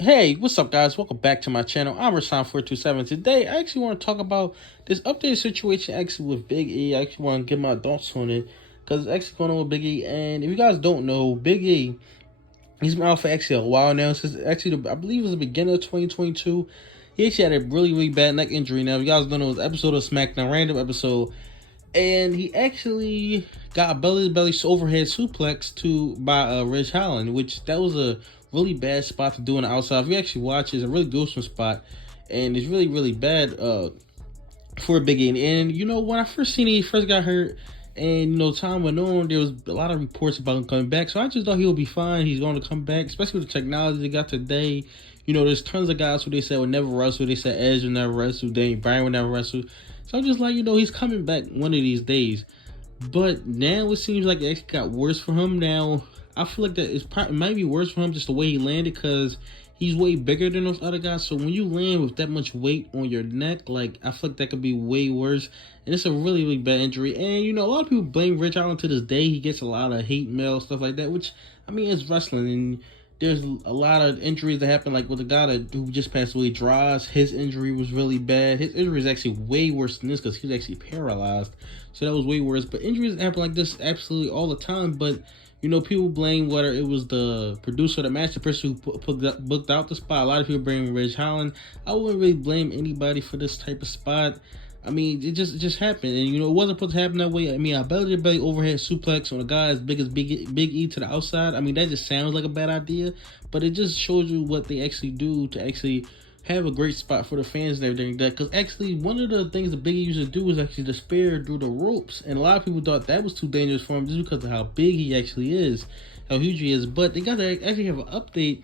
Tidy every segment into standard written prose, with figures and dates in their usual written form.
Hey, what's up, guys? Welcome back to my channel. I'm Rashawn427. Today, I actually want to talk about this updated situation actually with Big E. I actually want to get my thoughts on it because it's actually going on with Big E. And if you guys don't know, Big E, he's been out for actually a while now. Since actually, I believe it was the beginning of 2022. He actually had a really bad neck injury. Now, if you guys don't know, it was an episode of SmackDown, random episode. And he actually got a belly-to-belly overhead suplex by Ridge Holland, which that was a really bad spot to do on the outside. If you actually watch, it's a really gruesome spot, and it's really bad for a Big E. And you know, when I first seen it, he first got hurt, and you know, time went on, there was a lot of reports about him coming back. So I just thought he'll be fine. He's going to come back, especially with the technology they got today. You know, there's tons of guys who they said would never wrestle. They said Edge would never wrestle, Daniel Bryan would never wrestle. So I'm just like, you know, he's coming back one of these days. But now it seems like it actually got worse for him. Now, I feel like that it might be worse for him just the way he landed, because he's way bigger than those other guys. So when you land with that much weight on your neck, like, I feel like that could be way worse. And it's a really bad injury. And, you know, a lot of people blame Ridge Holland to this day. He gets a lot of hate mail, stuff like that, which, I mean, it's wrestling. And there's a lot of injuries that happen, like with the guy who just passed away, Draws. His injury was really bad. His injury is actually way worse than this because he was actually paralyzed. So that was way worse. But injuries happen like this absolutely all the time. But, you know, people blame whether it was the producer or the match, the person who booked out the spot. A lot of people blame Ridge Holland. I wouldn't really blame anybody for this type of spot. I mean, it just happened, and you know, it wasn't supposed to happen that way. I mean, a belly-to-belly overhead suplex on a guy as big as Big E to the outside. I mean, that just sounds like a bad idea, but it just shows you what they actually do to actually have a great spot for the fans and everything. That because actually one of the things the Big E used to do was actually to spear through the ropes, and a lot of people thought that was too dangerous for him just because of how big he actually is, how huge he is. But they got to actually have an update,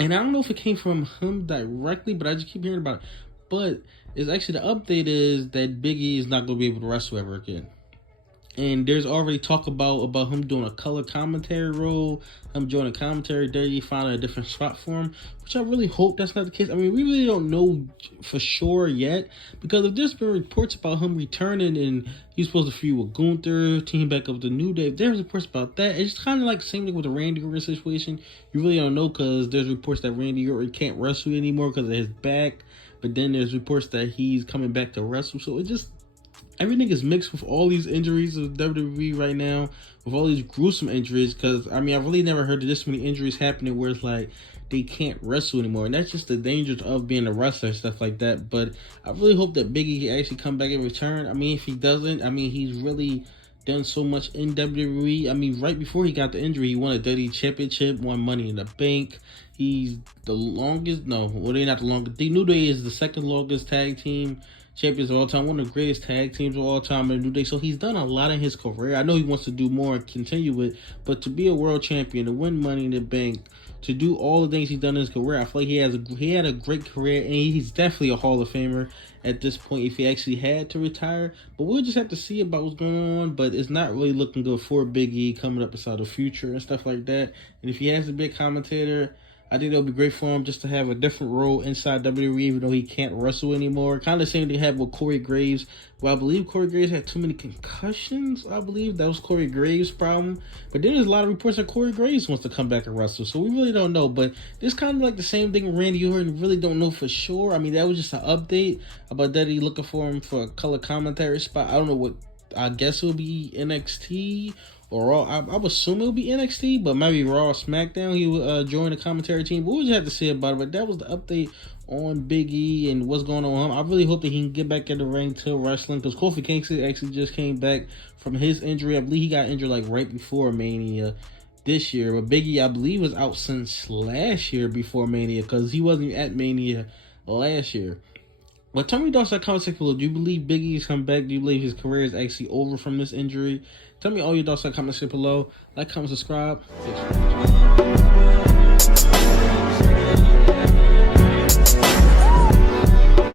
and I don't know if it came from him directly, but I just keep hearing about it. But it's actually the update is that Big E is not going to be able to wrestle ever again. And there's already talk about him doing a color commentary role, him joining commentary there, you find a different spot for him, which I really hope that's not the case. I mean, we really don't know for sure yet, because if there's been reports about him returning and he's supposed to feud with Gunther, team back up with the New Day, if there's reports about that, it's kind of like the same thing with the Randy Orton situation. You really don't know, because there's reports that Randy Orton can't wrestle anymore because of his back. But then there's reports that he's coming back to wrestle. So it just, everything is mixed with all these injuries of WWE right now, with all these gruesome injuries. Because, I mean, I've really never heard of this many injuries happening where it's like they can't wrestle anymore. And that's just the dangers of being a wrestler and stuff like that. But I really hope that Big E can actually come back and return. I mean, if he doesn't, I mean, he's really done so much in WWE. I mean, right before he got the injury, he won a WWE Championship, won Money in the Bank. He's the longest, no, well, they're not the longest. The New Day is the second longest tag team champions of all time, one of the greatest tag teams of all time in the New Day. So he's done a lot in his career. I know he wants to do more and continue with, but to be a world champion, to win Money in the Bank, to do all the things he's done in his career, I feel like he had a great career, and he's definitely a Hall of Famer at this point if he actually had to retire. But we'll just have to see about what's going on. But it's not really looking good for Big E coming up inside the future and stuff like that. And if he has to be a commentator, I think it'll be great for him just to have a different role inside WWE, even though he can't wrestle anymore. Kind of the same thing they had with Corey Graves. Well, I believe Corey Graves had too many concussions. I believe that was Corey Graves' problem. But then there's a lot of reports that Corey Graves wants to come back and wrestle. So we really don't know. But it's kind of like the same thing with Randy Orton. Really don't know for sure. I mean, that was just an update about Daddy looking for him for a color commentary spot. I don't know what. I guess it'll be NXT or Raw. I would assume it'll be NXT, but maybe Raw or SmackDown. He will join the commentary team. But we'll just have to see about it. But that was the update on Big E and what's going on with him. I really hope that he can get back in the ring to wrestling, because Kofi Kingston actually just came back from his injury. I believe he got injured like right before Mania this year. But Big E, I believe, was out since last year before Mania, because he wasn't at Mania last year. But tell me your thoughts in the comment section below. Do you believe Big E's come back? Do you believe his career is actually over from this injury? Tell me all your thoughts in the comment section below. Like, comment, subscribe. Thanks for watching.